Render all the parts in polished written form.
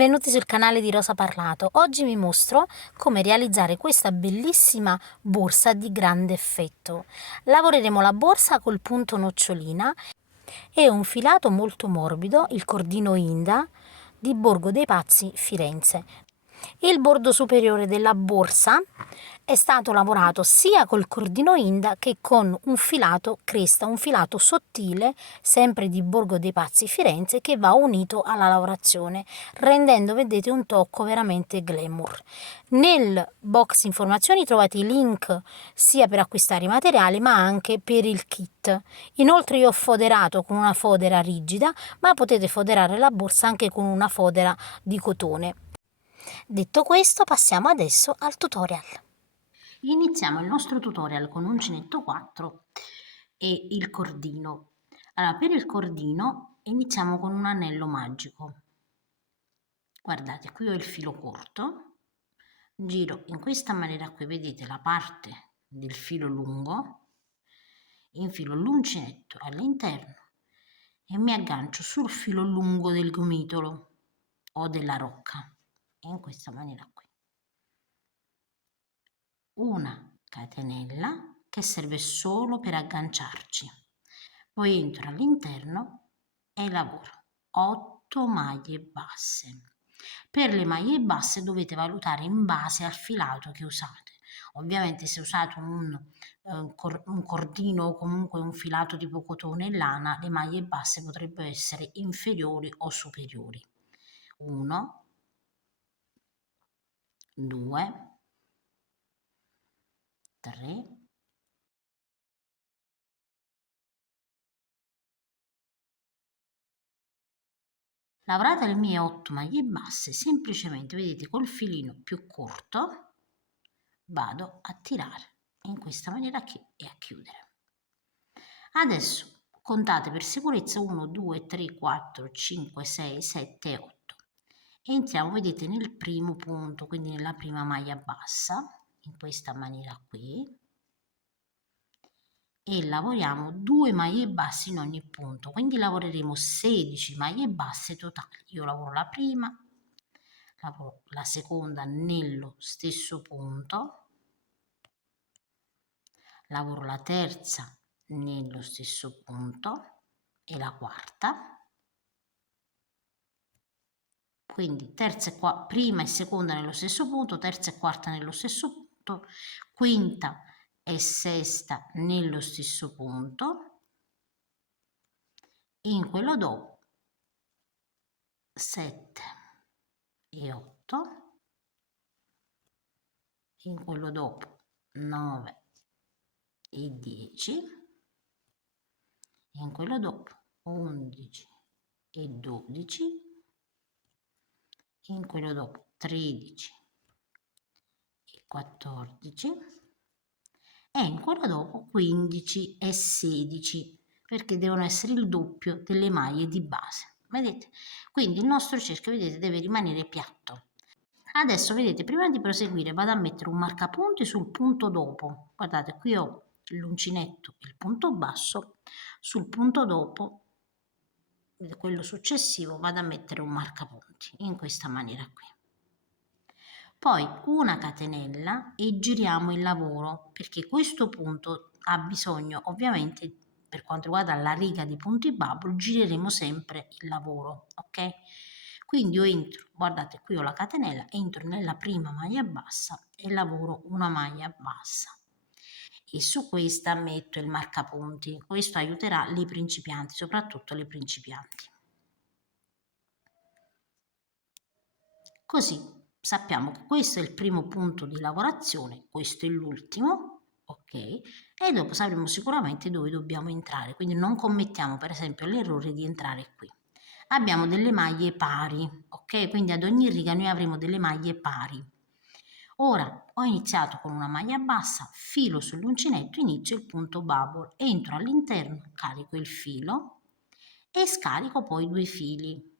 Benvenuti sul canale di Rosa Parlato. Oggi vi mostro come realizzare questa bellissima borsa di grande effetto. Lavoreremo la borsa col punto nocciolina e un filato molto morbido, il cordino Inda di Borgo dei Pazzi, Firenze. Il bordo superiore della borsa è stato lavorato sia col cordino Inda che con un filato cresta, un filato sottile, sempre di Borgo dei Pazzi, Firenze, che va unito alla lavorazione, rendendo, vedete, un tocco veramente glamour. Nel box informazioni trovate i link sia per acquistare i materiali ma anche per il kit. Inoltre io ho foderato con una fodera rigida, ma potete foderare la borsa anche con una fodera di cotone. Detto questo, passiamo adesso al tutorial. Iniziamo il nostro tutorial con uncinetto 4 e il cordino. Allora, per il cordino iniziamo con un anello magico. Guardate, qui ho il filo corto, giro in questa maniera qui, vedete la parte del filo lungo, infilo l'uncinetto all'interno e mi aggancio sul filo lungo del gomitolo o della rocca, in questa maniera qui. Una catenella che serve solo per agganciarci, poi entro all'interno e lavoro 8 maglie basse. Per le maglie basse dovete valutare in base al filato che usate. Ovviamente se usate un cordino o comunque un filato tipo cotone e lana, le maglie basse potrebbero essere inferiori o superiori. 1, 2, 3, 4. Lavorate le mie 8 maglie basse, semplicemente vedete col filino più corto vado a tirare in questa maniera qui e a chiudere. Adesso contate per sicurezza 1, 2, 3, 4, 5, 6, 7, 8. Entriamo, vedete, nel primo punto, quindi nella prima maglia bassa, in questa maniera qui, e lavoriamo 2 maglie basse in ogni punto, quindi lavoreremo 16 maglie basse totali. Io lavoro la prima, lavoro la seconda nello stesso punto, lavoro la terza nello stesso punto e la quarta, quindi prima e seconda nello stesso punto, terza e quarta nello stesso punto, quinta e sesta nello stesso punto, in quello dopo 7 e 8, in quello dopo 9 e 10, in quello dopo 11 e 12, in quello dopo 13 e 14 e in quello dopo 15 e 16, perché devono essere il doppio delle maglie di base, vedete? Quindi il nostro cerchio, vedete, deve rimanere piatto. Adesso, vedete, prima di proseguire vado a mettere un marcapunti sul punto dopo. Guardate, qui ho l'uncinetto e il punto basso, sul punto dopo, quello successivo, vado a mettere un marcapunti in questa maniera qui. Poi una catenella e giriamo il lavoro, perché questo punto ha bisogno, ovviamente, per quanto riguarda la riga di punti bubble, gireremo sempre il lavoro, ok? Quindi io entro, guardate, qui ho la catenella, entro nella prima maglia bassa e lavoro una maglia bassa e su questa metto il marcapunti. Questo aiuterà le principianti, soprattutto le principianti. Così sappiamo che questo è il primo punto di lavorazione, questo è l'ultimo, ok? E dopo sapremo sicuramente dove dobbiamo entrare, quindi non commettiamo per esempio l'errore di entrare qui. Abbiamo delle maglie pari, ok? Quindi ad ogni riga noi avremo delle maglie pari. Ora ho iniziato con una maglia bassa, filo sull'uncinetto, inizio il punto bubble, entro all'interno, carico il filo e scarico poi 2 fili.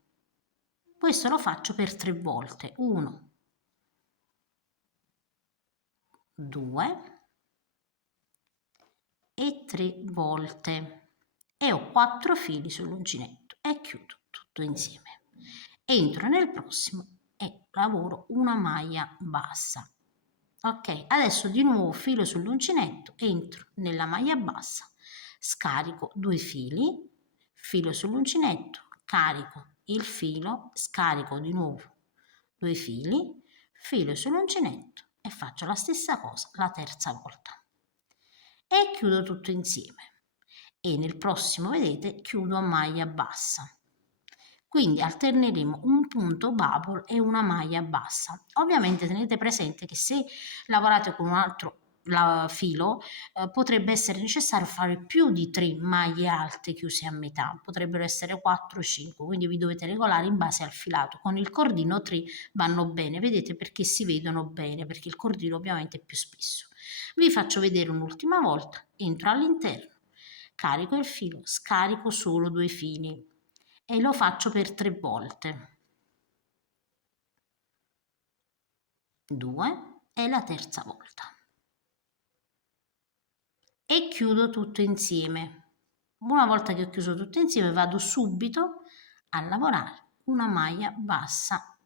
Questo lo faccio per 3 volte, 1, 2 e 3 volte e ho 4 fili sull'uncinetto e chiudo tutto insieme. entro nel prossimo e lavoro una maglia bassa. Ok, adesso di nuovo filo sull'uncinetto, entro nella maglia bassa, scarico 2 fili, filo sull'uncinetto, carico il filo, scarico di nuovo 2 fili, filo sull'uncinetto e faccio la stessa cosa la terza volta e chiudo tutto insieme e nel prossimo vedete chiudo a maglia bassa. Quindi alterneremo un punto bubble e una maglia bassa. Ovviamente tenete presente che se lavorate con un altro filo potrebbe essere necessario fare più di 3 maglie alte chiuse a metà, potrebbero essere 4 o 5, quindi vi dovete regolare in base al filato. Con il cordino 3 vanno bene, vedete, perché si vedono bene, perché il cordino ovviamente è più spesso. Vi faccio vedere un'ultima volta, entro all'interno, carico il filo, scarico solo 2 fili e lo faccio per 3 volte, 2 e la terza volta e chiudo tutto insieme. Una volta che ho chiuso tutto insieme vado subito a lavorare una maglia bassa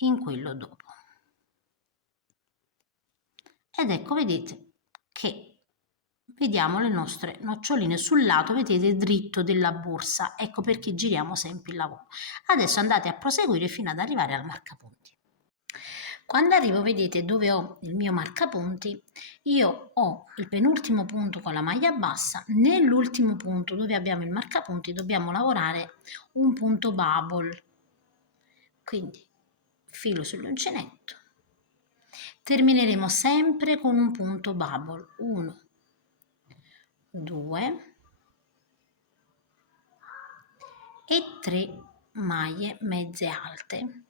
in quello dopo ed ecco, vedete che vediamo le nostre noccioline sul lato, vedete, dritto della borsa, ecco perché giriamo sempre il lavoro. Adesso andate a proseguire fino ad arrivare al marcapunti. Quando arrivo, vedete dove ho il mio marcapunti, io ho il penultimo punto con la maglia bassa, nell'ultimo punto dove abbiamo il marcapunti dobbiamo lavorare un punto bubble, quindi filo sull'uncinetto, termineremo sempre con un punto bubble, 1, 2 e 3 maglie mezze alte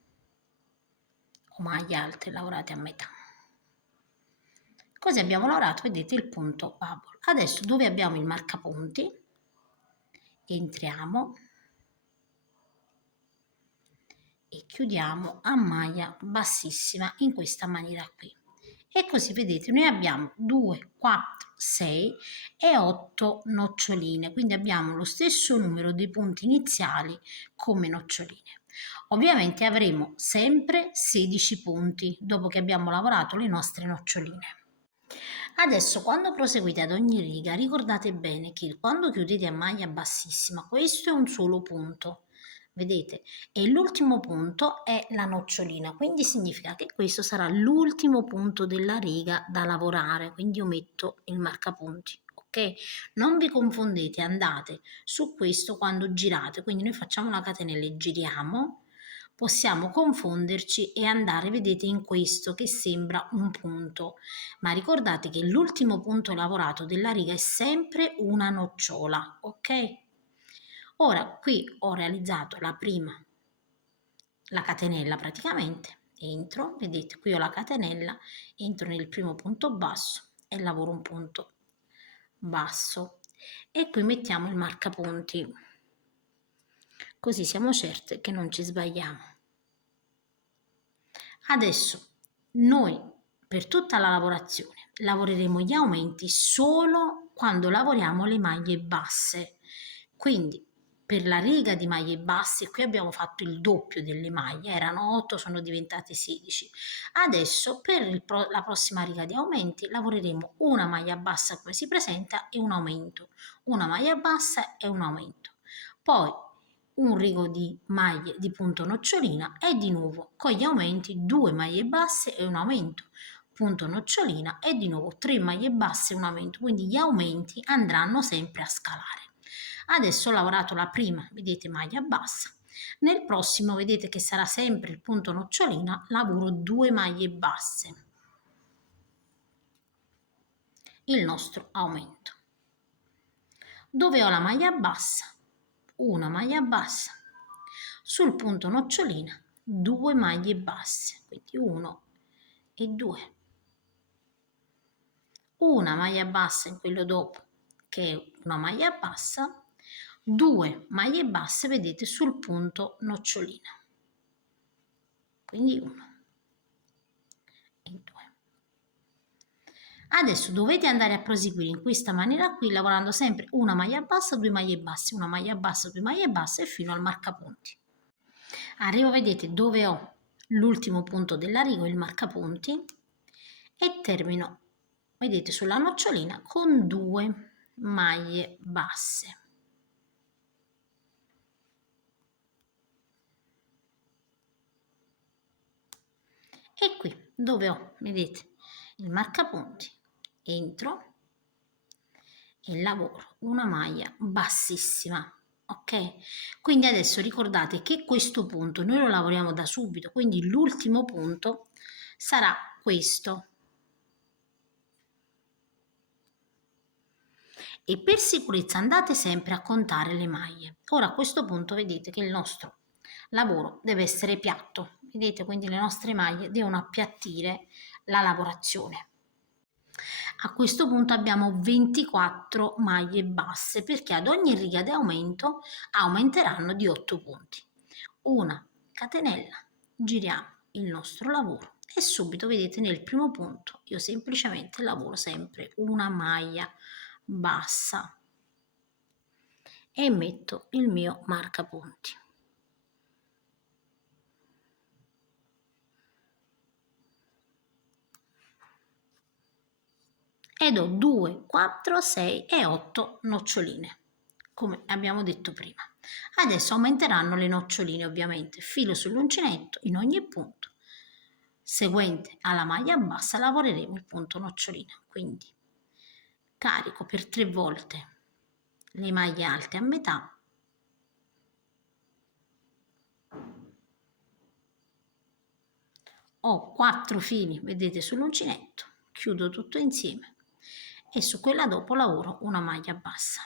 o maglie alte lavorate a metà. Così abbiamo lavorato, vedete, il punto bubble. Adesso dove abbiamo il marcapunti entriamo e chiudiamo a maglia bassissima in questa maniera qui. E così vedete noi abbiamo 2, 4, 6 e 8 noccioline, quindi abbiamo lo stesso numero di punti iniziali come noccioline. Ovviamente avremo sempre 16 punti dopo che abbiamo lavorato le nostre noccioline. Adesso quando proseguite ad ogni riga ricordate bene che quando chiudete a maglia bassissima questo è un solo punto, vedete? E l'ultimo punto è la nocciolina, quindi significa che questo sarà l'ultimo punto della riga da lavorare, quindi io metto il marcapunti. Ok? Non vi confondete, andate su questo quando girate, quindi noi facciamo una catenella e giriamo, possiamo confonderci e andare, vedete, in questo che sembra un punto, ma ricordate che l'ultimo punto lavorato della riga è sempre una nocciola, ok? Ora qui ho realizzato la prima, la catenella praticamente, entro, vedete qui ho la catenella, entro nel primo punto basso e lavoro un punto basso e qui mettiamo il marcapunti, così siamo certe che non ci sbagliamo. Adesso noi per tutta la lavorazione lavoreremo gli aumenti solo quando lavoriamo le maglie basse, quindi per la riga di maglie basse qui abbiamo fatto il doppio delle maglie, erano 8, sono diventate 16. Adesso per la prossima riga di aumenti lavoreremo una maglia bassa come si presenta e un aumento, una maglia bassa e un aumento. Poi un rigo di maglie di punto nocciolina e di nuovo con gli aumenti 2 maglie basse e un aumento, punto nocciolina e di nuovo 3 maglie basse e un aumento, quindi gli aumenti andranno sempre a scalare. Adesso ho lavorato la prima, vedete, maglia bassa, nel prossimo vedete che sarà sempre il punto nocciolina, lavoro 2 maglie basse, il nostro aumento. Dove ho la maglia bassa, una maglia bassa, sul punto nocciolina 2 maglie basse, quindi 1 e 2, una maglia bassa in quello dopo che è una maglia bassa, 2 maglie basse, vedete, sul punto nocciolina, quindi 1 e 2. Adesso dovete andare a proseguire in questa maniera qui, lavorando sempre una maglia bassa, 2 maglie basse, una maglia bassa, 2 maglie basse fino al marcapunti. Arrivo, vedete, dove ho l'ultimo punto della riga, il marcapunti, e termino, vedete, sulla nocciolina con 2 maglie basse. E qui dove ho, vedete, il marcapunti, entro e lavoro una maglia bassissima. Ok, quindi adesso ricordate che questo punto noi lo lavoriamo da subito, quindi l'ultimo punto sarà questo. E per sicurezza andate sempre a contare le maglie. Ora a questo punto vedete che il nostro lavoro deve essere piatto, vedete, quindi le nostre maglie devono appiattire la lavorazione. A questo punto abbiamo 24 maglie basse perché ad ogni riga di aumento aumenteranno di 8 punti. Una catenella, giriamo il nostro lavoro e subito vedete nel primo punto io semplicemente lavoro sempre una maglia bassa e metto il mio marcapunti. Ed ho 2, 4, 6 e 8 noccioline, come abbiamo detto prima. Adesso aumenteranno le noccioline ovviamente, filo sull'uncinetto in ogni punto. Seguente alla maglia bassa lavoreremo il punto nocciolina, quindi carico per 3 volte le maglie alte a metà, ho 4 fili, vedete, sull'uncinetto, chiudo tutto insieme e su quella dopo lavoro una maglia bassa.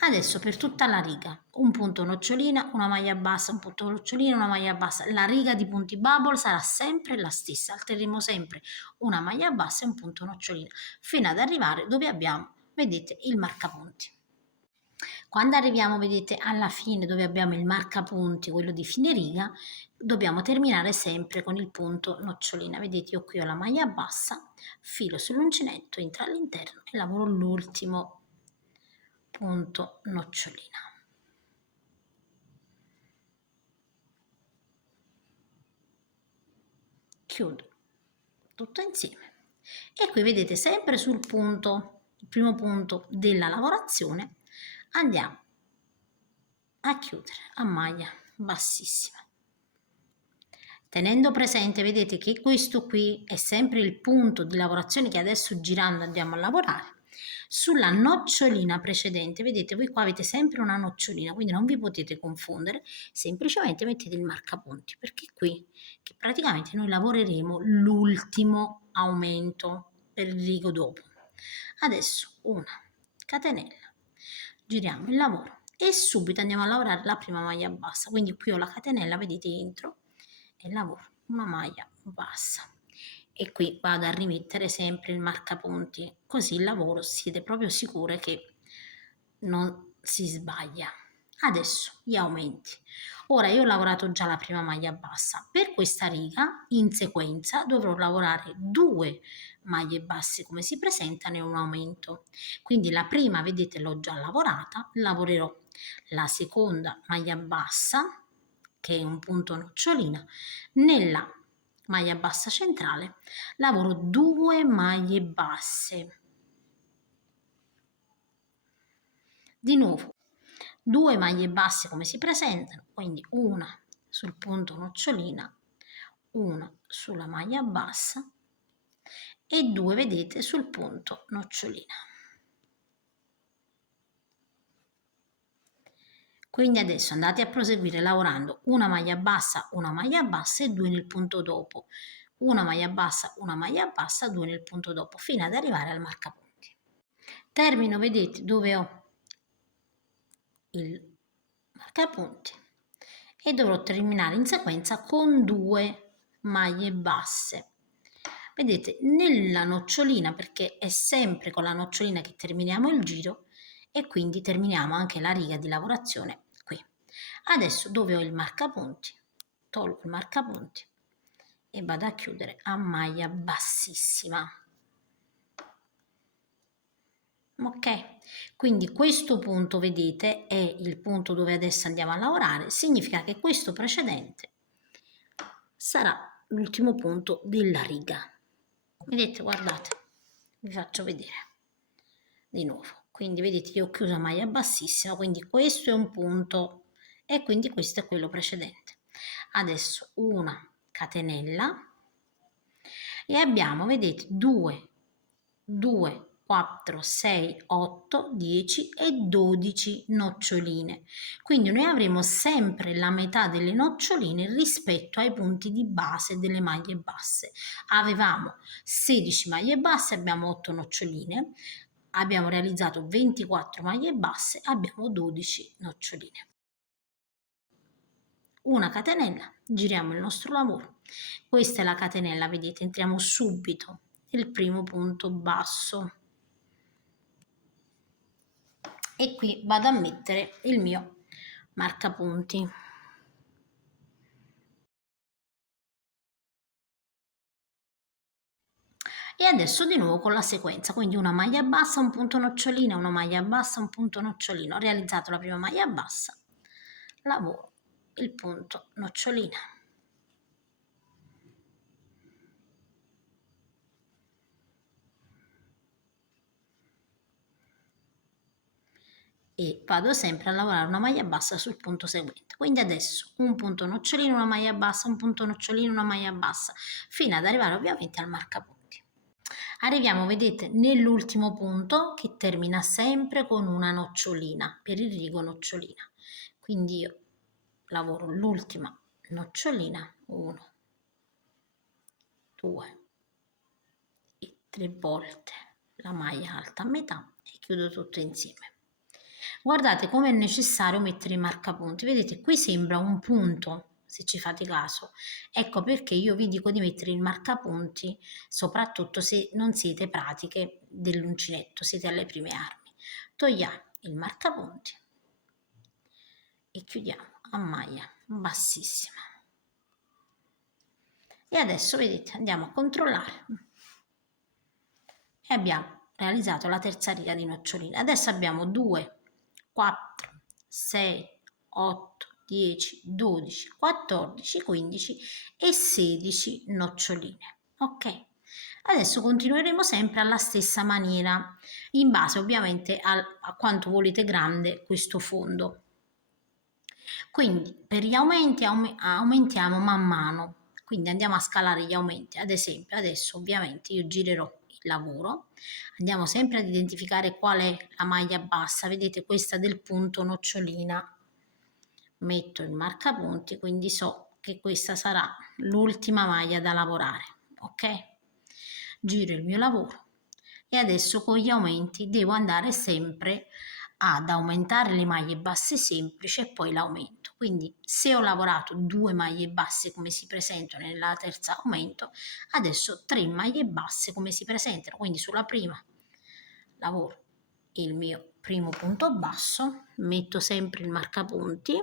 Adesso per tutta la riga un punto nocciolina, una maglia bassa, un punto nocciolina, una maglia bassa. La riga di punti bubble sarà sempre la stessa, altereremo sempre una maglia bassa e un punto nocciolina fino ad arrivare dove abbiamo, vedete, il marcapunti. Quando arriviamo, vedete, alla fine dove abbiamo il marcapunti, quello di fine riga, dobbiamo terminare sempre con il punto nocciolina. Vedete, io qui ho la maglia bassa, filo sull'uncinetto, entro all'interno e lavoro l'ultimo punto nocciolina. Chiudo tutto insieme e qui vedete sempre sul punto, il primo punto della lavorazione, andiamo a chiudere a maglia bassissima. Tenendo presente, vedete che questo qui è sempre il punto di lavorazione che adesso girando andiamo a lavorare. Sulla nocciolina precedente, vedete, voi qua avete sempre una nocciolina, quindi non vi potete confondere, semplicemente mettete il marcapunti, perché qui che praticamente noi lavoreremo l'ultimo aumento per il rigo dopo. Adesso una catenella, giriamo il lavoro e subito andiamo a lavorare la prima maglia bassa, quindi qui ho la catenella, vedete, entro e lavoro una maglia bassa e qui vado a rimettere sempre il marcapunti, così il lavoro siete proprio sicure che non si sbaglia. Adesso gli aumenti. Ora io ho lavorato già la prima maglia bassa, per questa riga in sequenza dovrò lavorare 2 maglie basse come si presentano e un aumento. Quindi la prima, vedete, l'ho già lavorata, lavorerò la seconda maglia bassa che è un punto nocciolina, nella maglia bassa centrale lavoro 2 maglie basse. Di nuovo 2 maglie basse come si presentano, quindi una sul punto nocciolina, una sulla maglia bassa e 2, vedete, sul punto nocciolina. Quindi adesso andate a proseguire lavorando una maglia bassa e 2 nel punto dopo, una maglia bassa, 2 nel punto dopo, fino ad arrivare al marcapunti. Termino, vedete, dove ho il marcapunti e dovrò terminare in sequenza con 2 maglie basse. Vedete, nella nocciolina, perché è sempre con la nocciolina che terminiamo il giro e quindi terminiamo anche la riga di lavorazione qui. Adesso dove ho il marcapunti, tolgo il marcapunti e vado a chiudere a maglia bassissima. ok? Quindi questo punto, vedete, è il punto dove adesso andiamo a lavorare, significa che questo precedente sarà l'ultimo punto della riga. Vedete, guardate, vi faccio vedere di nuovo. Quindi vedete, io ho chiuso a maglia bassissima, quindi questo è un punto e quindi questo è quello precedente. Adesso una catenella e abbiamo, vedete, 2, 4, 6, 8, 10 e 12 noccioline. Quindi noi avremo sempre la metà delle noccioline rispetto ai punti di base delle maglie basse. Avevamo 16 maglie basse, abbiamo 8 noccioline, abbiamo realizzato 24 maglie basse, abbiamo 12 noccioline. Una catenella, giriamo il nostro lavoro. Questa è la catenella, vedete, entriamo subito nel primo punto basso e qui vado a mettere il mio marcapunti. E adesso di nuovo con la sequenza, quindi una maglia bassa, un punto nocciolina, una maglia bassa, un punto nocciolino. Ho realizzato la prima maglia bassa, lavoro il punto nocciolina. E vado sempre a lavorare una maglia bassa sul punto seguente. Quindi adesso un punto nocciolino, una maglia bassa, un punto nocciolino, una maglia bassa, fino ad arrivare ovviamente al marcapunti. Arriviamo, vedete, nell'ultimo punto che termina sempre con una nocciolina, per il rigo nocciolina. Quindi io lavoro l'ultima nocciolina, 1, 2 e 3 volte la maglia alta a metà e chiudo tutto insieme. Guardate come è necessario mettere i marcapunti, vedete qui sembra un punto se ci fate caso, ecco perché io vi dico di mettere il marcapunti soprattutto se non siete pratiche dell'uncinetto, siete alle prime armi. Togliamo il marcapunti e chiudiamo a maglia bassissima. E adesso vedete andiamo a controllare e abbiamo realizzato la terza riga di noccioline. Adesso abbiamo 2, 4, 6, 8, 10, 12, 14, 15 e 16 noccioline. Ok? Adesso continueremo sempre alla stessa maniera, in base ovviamente a quanto volete grande questo fondo. Quindi per gli aumenti aumentiamo man mano, quindi andiamo a scalare gli aumenti. Ad esempio adesso ovviamente io girerò il lavoro, andiamo sempre ad identificare qual è la maglia bassa, vedete questa del punto nocciolina, metto il marcapunti, quindi so che questa sarà l'ultima maglia da lavorare, ok? Giro il mio lavoro e adesso con gli aumenti devo andare sempre ad aumentare le maglie basse semplici e poi l'aumento. Quindi se ho lavorato 2 maglie basse come si presentano nella terza aumento, adesso 3 maglie basse come si presentano. Quindi sulla prima lavoro il mio primo punto basso, metto sempre il marcapunti,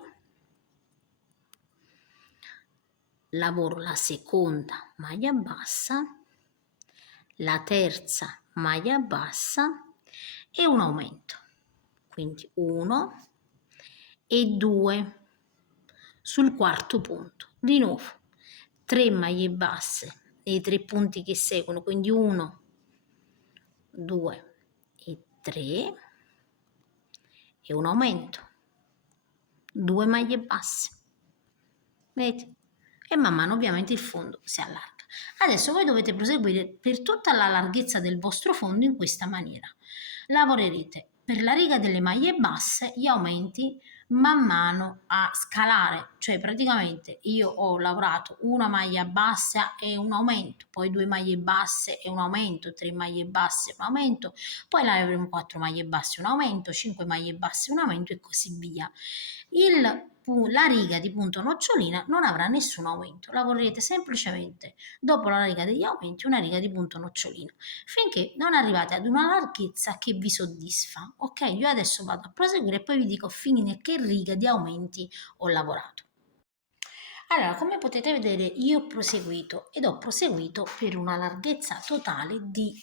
lavoro la seconda maglia bassa, la terza maglia bassa e un aumento. Quindi 1 e 2 sul quarto punto. Di nuovo 3 maglie basse nei 3 punti che seguono, quindi 1, 2 e 3 e un aumento. 2 maglie basse. Vedete? E man mano ovviamente il fondo si allarga. Adesso voi dovete proseguire per tutta la larghezza del vostro fondo in questa maniera. Lavorerete per la riga delle maglie basse gli aumenti man mano a scalare, cioè praticamente io ho lavorato una maglia bassa e un aumento, poi 2 maglie basse e un aumento, 3 maglie basse e un aumento, poi là avremo 4 maglie basse e un aumento, 5 maglie basse e un aumento e così via. La riga di punto nocciolina non avrà nessun aumento, lavorerete semplicemente dopo la riga degli aumenti una riga di punto nocciolina finché non arrivate ad una larghezza che vi soddisfa. Ok, io adesso vado a proseguire e poi vi dico fine che riga di aumenti ho lavorato. Allora, come potete vedere io ho proseguito ed ho proseguito per una larghezza totale di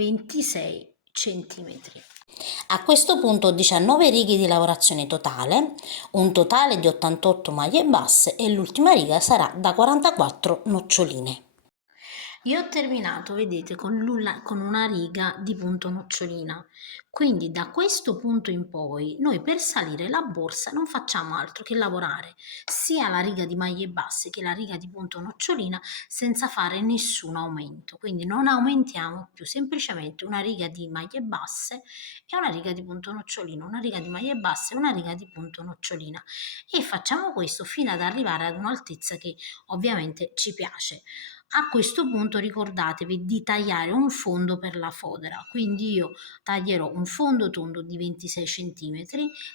26 centimetri. A questo punto ho 19 righe di lavorazione totale, un totale di 88 maglie basse e l'ultima riga sarà da 44 noccioline. Io ho terminato, vedete, con una riga di punto nocciolina, quindi da questo punto in poi noi per salire la borsa non facciamo altro che lavorare sia la riga di maglie basse che la riga di punto nocciolina senza fare nessun aumento, quindi non aumentiamo più, semplicemente una riga di maglie basse e una riga di punto nocciolino, una riga di maglie basse e una riga di punto nocciolina, e facciamo questo fino ad arrivare ad un'altezza che ovviamente ci piace. A questo punto ricordatevi di tagliare un fondo per la fodera, quindi io taglierò un fondo tondo di 26 cm,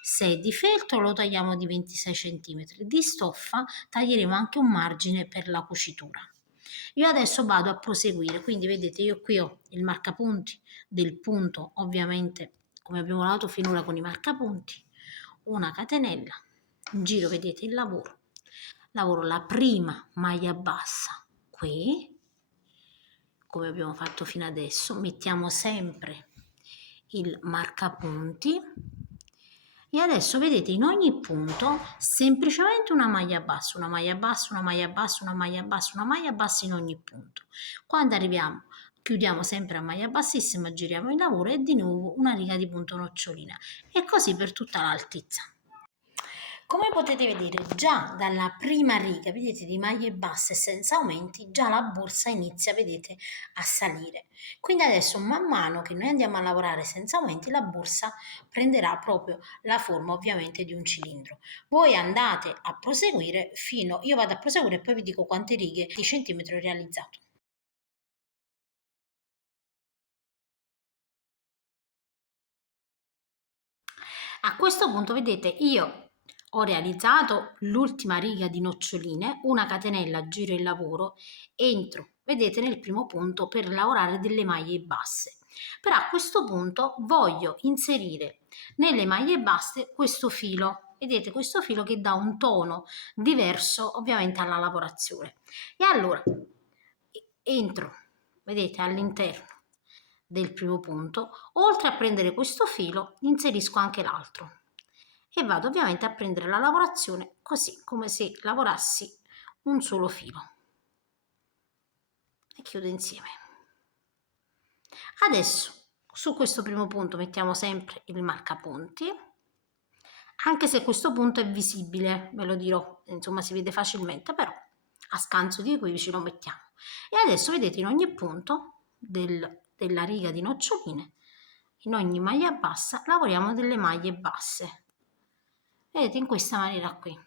se è di feltro lo tagliamo di 26 cm, di stoffa taglieremo anche un margine per la cucitura. Io adesso vado a proseguire, quindi vedete io qui ho il marcapunti del punto, ovviamente come abbiamo lavorato finora con i marcapunti, una catenella, giro, vedete il lavoro, lavoro la prima maglia bassa qui, come abbiamo fatto fino adesso, mettiamo sempre il marcapunti e adesso vedete in ogni punto semplicemente una maglia bassa, una maglia bassa, una maglia bassa, una maglia bassa, una maglia bassa in ogni punto. Quando arriviamo chiudiamo sempre a maglia bassissima, giriamo il lavoro e di nuovo una riga di punto nocciolina, e così per tutta l'altezza. Come potete vedere già dalla prima riga, vedete, di maglie basse senza aumenti, già la borsa inizia, vedete, a salire. Quindi adesso man mano che noi andiamo a lavorare senza aumenti, la borsa prenderà proprio la forma ovviamente di un cilindro. Voi andate a proseguire fino, io vado a proseguire e poi vi dico quante righe di centimetri ho realizzato. A questo punto vedete io ho realizzato l'ultima riga di noccioline, una catenella, giro il lavoro, entro, vedete, nel primo punto per lavorare delle maglie basse. Però a questo punto voglio inserire nelle maglie basse questo filo, vedete, questo filo che dà un tono diverso ovviamente alla lavorazione. E allora entro, vedete, all'interno del primo punto, oltre a prendere questo filo inserisco anche l'altro e vado ovviamente a prendere la lavorazione così, come se lavorassi un solo filo, e chiudo insieme. Adesso su questo primo punto mettiamo sempre il marcapunti, anche se questo punto è visibile, ve lo dirò, insomma si vede facilmente, però a scanso di qui ce lo mettiamo. E adesso vedete in ogni punto della riga di noccioline, in ogni maglia bassa lavoriamo delle maglie basse, vedete, in questa maniera qui.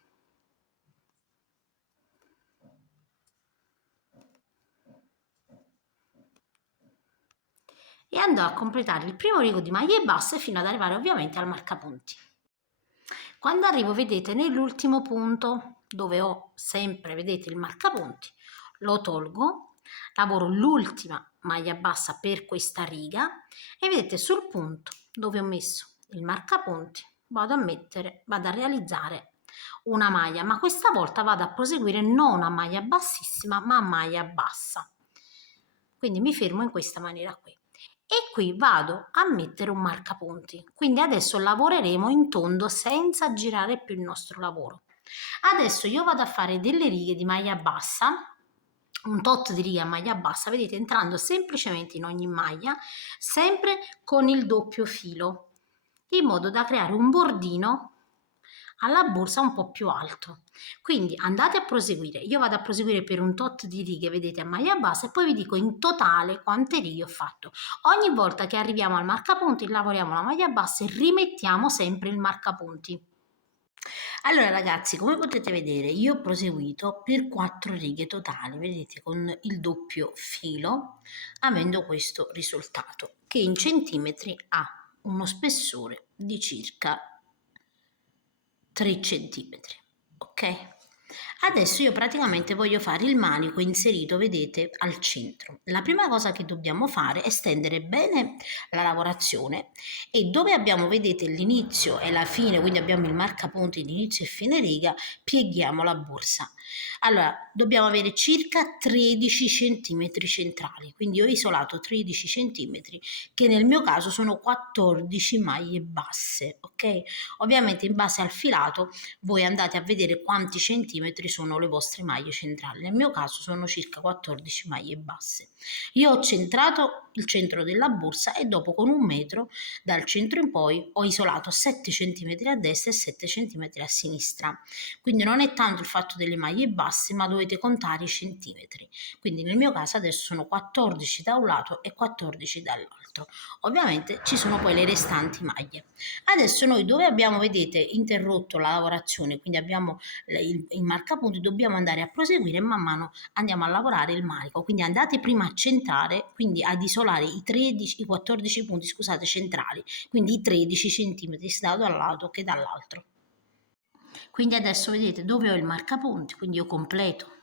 E andrò a completare il primo rigo di maglie basse fino ad arrivare ovviamente al marcapunti. Quando arrivo, vedete, nell'ultimo punto dove ho sempre, vedete, il marcapunti, lo tolgo, lavoro l'ultima maglia bassa per questa riga e vedete sul punto dove ho messo il marcapunti vado a realizzare una maglia, ma questa volta vado a proseguire non a maglia bassissima ma a maglia bassa, quindi mi fermo in questa maniera qui e qui vado a mettere un marcapunti, quindi adesso lavoreremo in tondo senza girare più il nostro lavoro. Adesso io vado a fare delle righe di maglia bassa, un tot di righe a maglia bassa, vedete, entrando semplicemente in ogni maglia sempre con il doppio filo, in modo da creare un bordino alla borsa un po' più alto. Quindi andate a proseguire, io vado a proseguire per un tot di righe, vedete, a maglia bassa, e poi vi dico in totale quante righe ho fatto. Ogni volta che arriviamo al marcapunti lavoriamo la maglia bassa e rimettiamo sempre il marcapunti. Allora ragazzi, come potete vedere io ho proseguito per 4 righe totali, vedete, con il doppio filo, avendo questo risultato che in centimetri ha uno spessore di circa 3 centimetri, ok? Adesso io praticamente voglio fare il manico inserito, vedete, al centro. La prima cosa che dobbiamo fare è stendere bene la lavorazione e dove abbiamo, vedete, l'inizio e la fine, quindi abbiamo il marcapunti di inizio e fine riga, pieghiamo la borsa. Allora, dobbiamo avere circa 13 centimetri centrali, quindi ho isolato 13 centimetri, che nel mio caso sono 14 maglie basse, ok? Ovviamente in base al filato voi andate a vedere quanti centimetri sono le vostre maglie centrali. Nel mio caso sono circa 14 maglie basse. Io ho centrato il centro della borsa e dopo con 1 metro dal centro in poi ho isolato 7 centimetri a destra e 7 centimetri a sinistra. Quindi non è tanto il fatto delle maglie basse, ma dovete contare i centimetri. Quindi nel mio caso adesso sono 14 da un lato e 14 dall'altro. Ovviamente ci sono poi le restanti maglie. Adesso noi dove abbiamo, vedete, interrotto la lavorazione, quindi abbiamo il marcapunti, dobbiamo andare a proseguire e man mano andiamo a lavorare il manico. Quindi andate prima a centrare, quindi ad isolare i 14 punti, scusate, centrali, quindi i 13 centimetri sia da un lato che dall'altro. Quindi adesso vedete dove ho il marcapunti, quindi io completo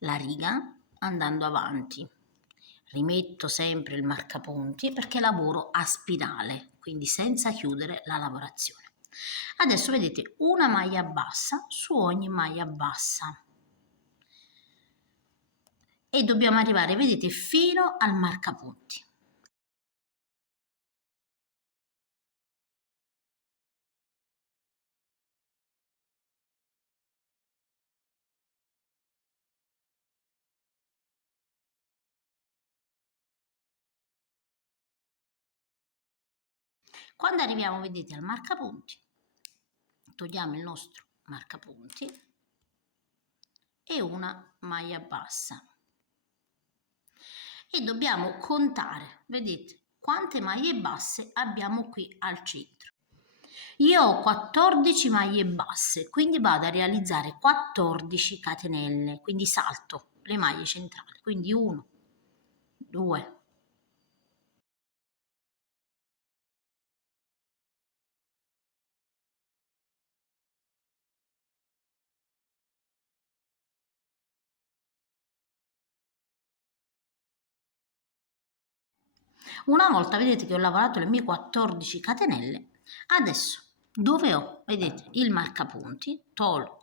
la riga andando avanti, rimetto sempre il marcapunti perché lavoro a spirale, quindi senza chiudere la lavorazione. Adesso vedete una maglia bassa su ogni maglia bassa e dobbiamo arrivare, vedete, fino al marcapunti. Quando arriviamo, vedete, al marcapunti, togliamo il nostro marcapunti e una maglia bassa e dobbiamo contare, vedete, quante maglie basse abbiamo qui al centro. Io ho 14 maglie basse, quindi vado a realizzare 14 catenelle, quindi salto le maglie centrali, quindi 1, 2, una volta vedete che ho lavorato le mie 14 catenelle, adesso dove ho, vedete, il marcapunti, tolgo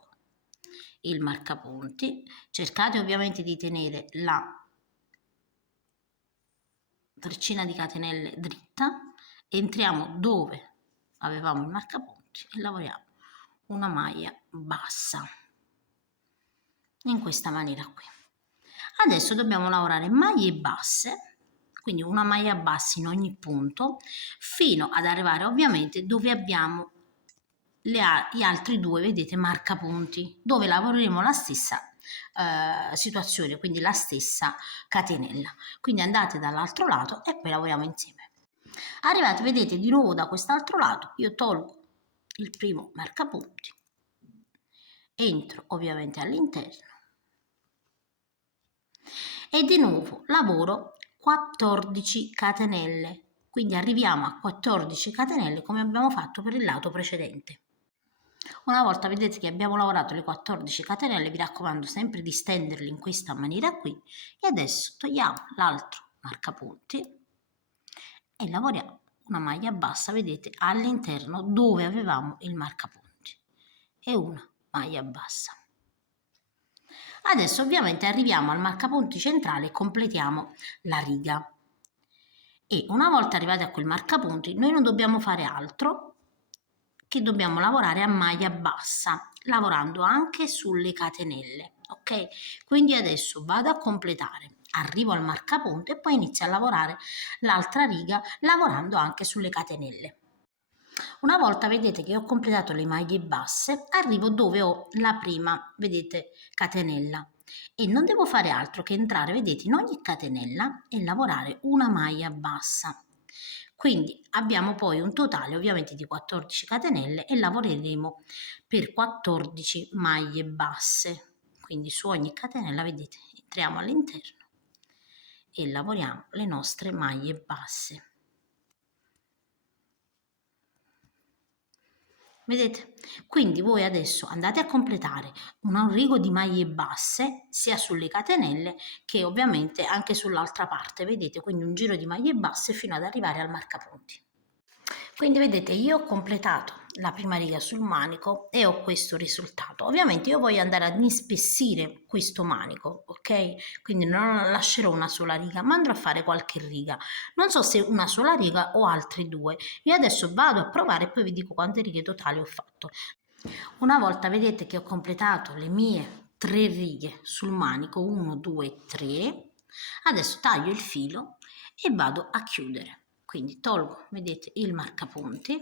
il marcapunti, cercate ovviamente di tenere la treccina di catenelle dritta, entriamo dove avevamo il marcapunti e lavoriamo una maglia bassa in questa maniera qui. Adesso dobbiamo lavorare maglie basse, quindi una maglia bassa in ogni punto, fino ad arrivare ovviamente dove abbiamo gli altri due, vedete, marcapunti, dove lavoreremo la stessa situazione, quindi la stessa catenella. Quindi andate dall'altro lato e poi lavoriamo insieme. Arrivate, vedete, di nuovo da quest'altro lato, io tolgo il primo marcapunti, entro ovviamente all'interno e di nuovo lavoro 14 catenelle, quindi arriviamo a 14 catenelle come abbiamo fatto per il lato precedente. Una volta vedete che abbiamo lavorato le 14 catenelle, vi raccomando sempre di stenderle in questa maniera qui e adesso togliamo l'altro marcapunti e lavoriamo una maglia bassa, vedete, all'interno dove avevamo il marcapunti e una maglia bassa. Adesso ovviamente arriviamo al marcapunti centrale e completiamo la riga. E una volta arrivati a quel marcapunti, noi non dobbiamo fare altro che dobbiamo lavorare a maglia bassa, lavorando anche sulle catenelle, ok? Quindi adesso vado a completare, arrivo al marcapunti e poi inizio a lavorare l'altra riga lavorando anche sulle catenelle. Una volta vedete che ho completato le maglie basse, arrivo dove ho la prima, vedete, catenella e non devo fare altro che entrare, vedete, in ogni catenella e lavorare una maglia bassa. Quindi abbiamo poi un totale ovviamente di 14 catenelle e lavoreremo per 14 maglie basse. Quindi su ogni catenella, vedete, entriamo all'interno e lavoriamo le nostre maglie basse. Vedete? Quindi voi adesso andate a completare un rigo di maglie basse sia sulle catenelle che ovviamente anche sull'altra parte, vedete? Quindi un giro di maglie basse fino ad arrivare al marcapunti. Quindi vedete, io ho completato la prima riga sul manico e ho questo risultato. Ovviamente io voglio andare ad ispessire questo manico, ok? Quindi non lascerò una sola riga, ma andrò a fare qualche riga. Non so se una sola riga o altre due. Io adesso vado a provare e poi vi dico quante righe totali ho fatto. Una volta vedete che ho completato le mie 3 righe sul manico, 1, 2, 3, adesso taglio il filo e vado a chiudere. Quindi tolgo, vedete, il marcapunti,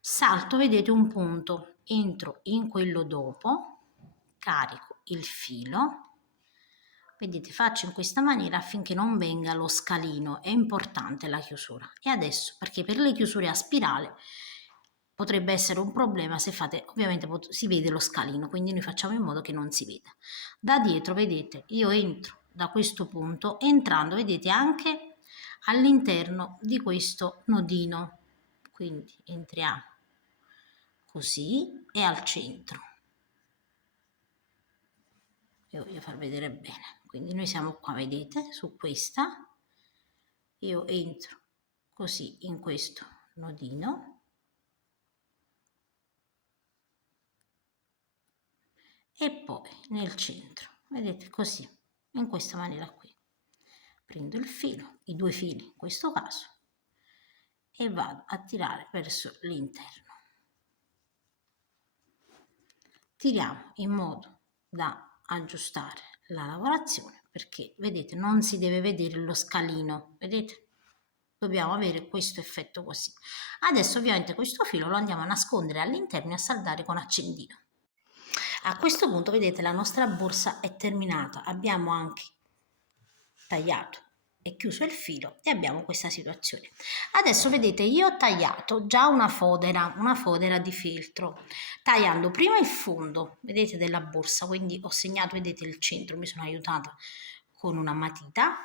salto, vedete, un punto, entro in quello dopo, carico il filo, vedete, faccio in questa maniera affinché non venga lo scalino, è importante la chiusura. E adesso, perché per le chiusure a spirale potrebbe essere un problema se fate, ovviamente si vede lo scalino, quindi noi facciamo in modo che non si veda. Da dietro, vedete, io entro da questo punto, entrando, vedete, anche all'interno di questo nodino. Quindi entriamo così e al centro. Io voglio far vedere bene. Quindi noi siamo qua, vedete, su questa. Io entro così in questo nodino. E poi nel centro, vedete, così, in questa maniera qui. Prendo il filo, i due fili in questo caso, e vado a tirare verso l'interno. Tiriamo in modo da aggiustare la lavorazione, perché vedete non si deve vedere lo scalino, vedete? Dobbiamo avere questo effetto così. Adesso ovviamente questo filo lo andiamo a nascondere all'interno e a saldare con accendino. A questo punto vedete la nostra borsa è terminata, abbiamo anche tagliato e chiuso il filo e abbiamo questa situazione. Adesso vedete io ho tagliato già una fodera di feltro, tagliando prima il fondo, vedete, della borsa, quindi ho segnato, vedete, il centro, mi sono aiutata con una matita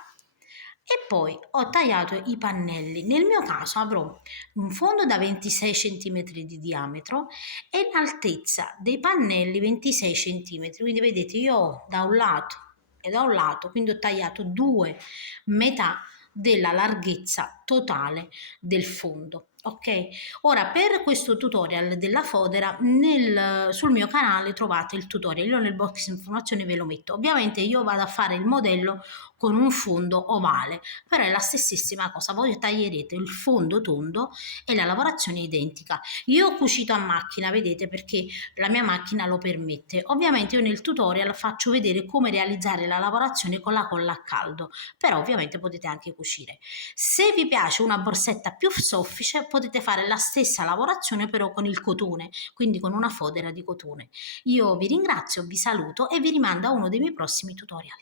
e poi ho tagliato i pannelli. Nel mio caso avrò un fondo da 26 cm di diametro e l'altezza dei pannelli 26 cm, quindi vedete io ho da un lato e da un lato, quindi ho tagliato due metà della larghezza totale del fondo. Ok, ora per questo tutorial della fodera sul mio canale trovate il tutorial, io nel box informazioni ve lo metto. Ovviamente io vado a fare il modello con un fondo ovale, però è la stessissima cosa, voi taglierete il fondo tondo e la lavorazione è identica. Io ho cucito a macchina, vedete, perché la mia macchina lo permette. Ovviamente io nel tutorial faccio vedere come realizzare la lavorazione con la colla a caldo, però ovviamente potete anche cucire. Se vi piace una borsetta più soffice potete fare la stessa lavorazione però con il cotone, quindi con una fodera di cotone. Io vi ringrazio, vi saluto e vi rimando a uno dei miei prossimi tutorial.